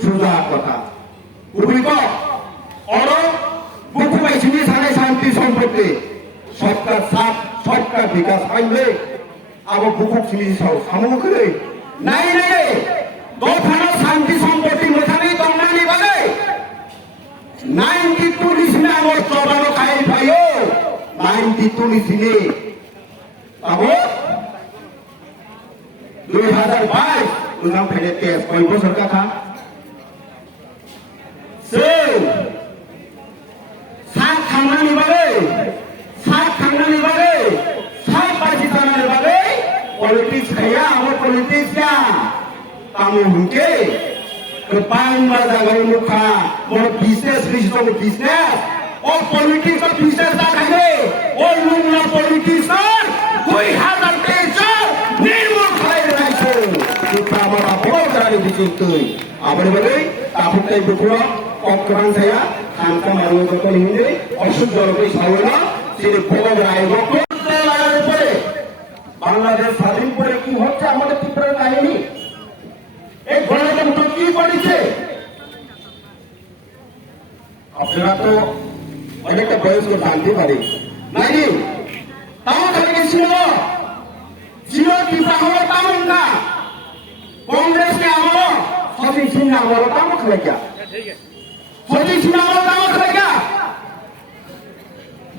সুজা কথা উবিক অর বুকু পাইছিনি সানে শান্তি সম্পত্তি সরকার সাপ সরকার বিকাশ পাইবে আবার বুকু চিনি সাও সামু করে নাই নাই দফানো শান্তি সম্পত্তি মোথানি দমনানি বাগে 92 নিছিনে আমার চবানো খাই ভাইও 92 নিছিনে আবো 2022 উনাম ফেলে কেস কয় বছর কাকা সে সাত খাংনানি বাগে সাত বাজি জানানি বাগে পলিটিক্স খাইয়া আমার পলিটিক্স না কামু হুকে Kepala dagang muka, mau bisnis risiko bisnis, oh politik itu bisnis tak ada, oh lumna politisan, koi hadap teacher, nimur kaya raisa, kita malah program dicintai, apa ni? Tapi kita berpura, orang saya, hantar malu kita ini, asal jauh sahaja, sini program itu, Bangladesh স্বাধীন করে কি হচ্ছে আমাদের ত্রিপুরার কাহিনী এই গণতন্ত্র কি করেছে আপনারা তো অনেকটা বয়স্ক জানতে পারে নাই তাও থেকে ছিল ত্রিপুরা হলো তেমন না কংগ্রেসকে আমলো সচিন সিং আমলো তেমন খেলে গিয়া সচিন সিং আমলো তেমন খেলে গিয়া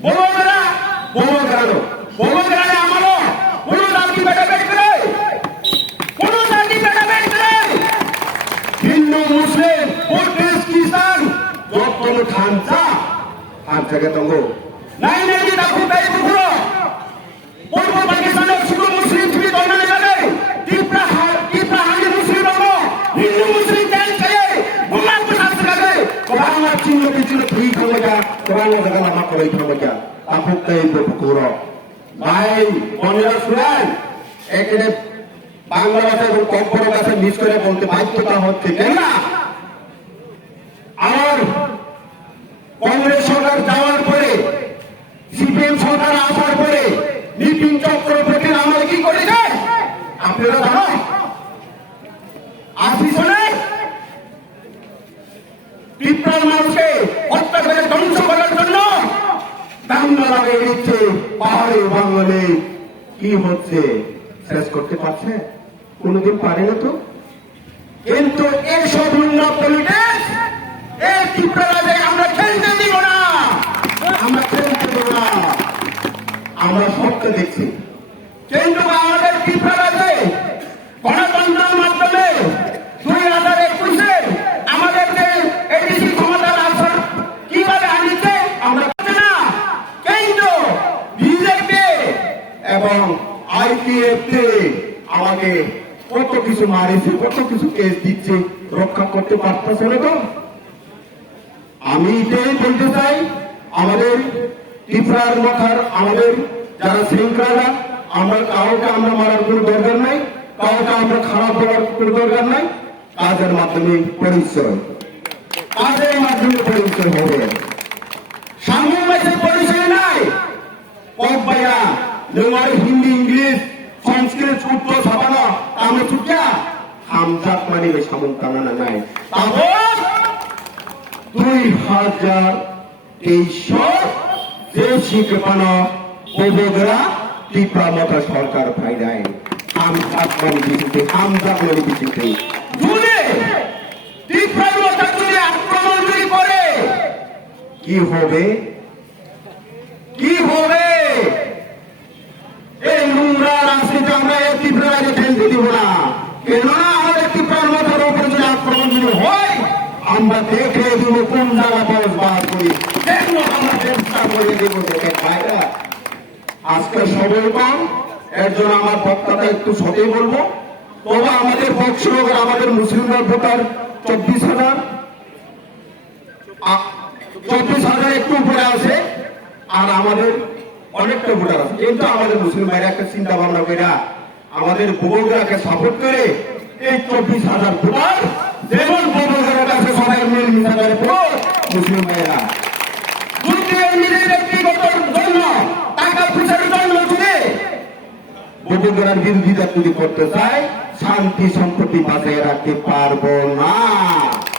বড়োদরা আমলো কোনো জাতি বেটা বেট করে কোনো জাতি বেটা বেট করে হিন্দু মুসলিম বুদ্ধিস্ট খ্রিস্টান যত খানসা খানসাকে তঙ্গো নাই নাই দেখো তাই বুকুরো পূর্ব পাকিস্তানের শুধু মুসলিম ছবি দলনে লাগে ত্রিপুরা হান্ডি মুসলিম হলো হিন্দু মুসলিম দেশ ছেড়ে বুমার প্রশাসন লাগে কোরআন চিহ্ন পিছনে ফ্রি থামা কোরআন জায়গা নামা করে থামা আপু তাই বুকুরো ভাই বন্ধুরা শুনেন এখানে বাংলা ভাষা এবং কম্পিউটার ভাষা মিস করে বলতে বাধ্যতা হচ্ছে কেন না আর কংগ্রেস সরকার যাওয়ার পরে সিপিএম সরকার আসার পরে বিপিন চক্রবর্তী আমার কি করেছে আপনারা জানো 80 সনে ত্রিপুরার মানুষকে হত্যা করে ধ্বংস করার জন্য দাঙ্গা লাগিয়ে দিচ্ছে পাহাড়ে বাঙালি কি হচ্ছে শেষ করতে পারছে কোনদিন পারে না তো কিন্তু এইসব উন্নত পলিটিক্স এই ত্রিপুরা রাজ্যে আমরা খেলতে দিব না আমরা সবকে দেখছি কিন্তু আমাদের ত্রিপুরা রাজ্যে গণতন্ত্রের মাধ্যমে 2021-এ আমাদের যে এডিসি ক্ষমতার আসর কিভাবে আনিছে আমরা এবং আইপিএফ আমাকে কত কিছু মারিছে কত কিছু কেস দিচ্ছে রক্ষা করতে পারতেছে না তো আমি এটাই বলতে চাই আমাদের ত্রিপুরার মাথার আমাদের যারা শৃঙ্খলা আমরা কাউকে আমরা মারার কোনো দরকার নাই কাউকে আমরা খারাপ করার কোনো দরকার নাই কাজের মাধ্যমে পরিচয় হবে সামগ্রিক পরিচয় নাই কব্বাইয়া नोंमार हिंदी इंग्लिश संस्कृत छुट्टो साबाना तामो छुट्टिया हामजात माने बे सामन ताना नाय ताबो 2023 যে শিখপানো ববগরা ত্রিপুরা মতা সরকার ফাইদায় হামজাত মানে বিচিতে জুনে ত্রিপুরা মতা যদি আক্রমণ করে কি হবে এই নোংরা রাজনীতি আমরা এই ত্রিপুরা রাজ্যে খেলতে দিব না কেননা আমাদের ত্রিপুরার মাথার উপরে যদি আক্রমণ যদি হয় আমরা দেখে দিব কোন জায়গা বসবাস করি দেখবো আমরা চেষ্টা করে দেব দেখে ভাইরা আজকে সবই কম এর জন্য আমার বক্তাটা একটু সঠিক বলবো তবে আমাদের পক্ষে আমাদের মুসলিমরা ভোটার 24,000 একটু উপরে আছে আর আমাদের অনেকটা ভোটার আছে কিন্তু আমাদের মুসলিম ভাইরা একটা চিন্তা ভাবনা করে আমাদের ববগরাকে সাপোর্ট করে এই 24,000 ভোটার যেমন ববগরার কাছে সবাই মিল মিশা করে মুসলিম ভাইরা নিজের ব্যক্তিগত জন্য টাকা পয়সার জন্য যদি ববগরার বিরোধিতা যদি করতে চায় শান্তি সম্পত্তি বাঁচিয়ে রাখতে পারবো না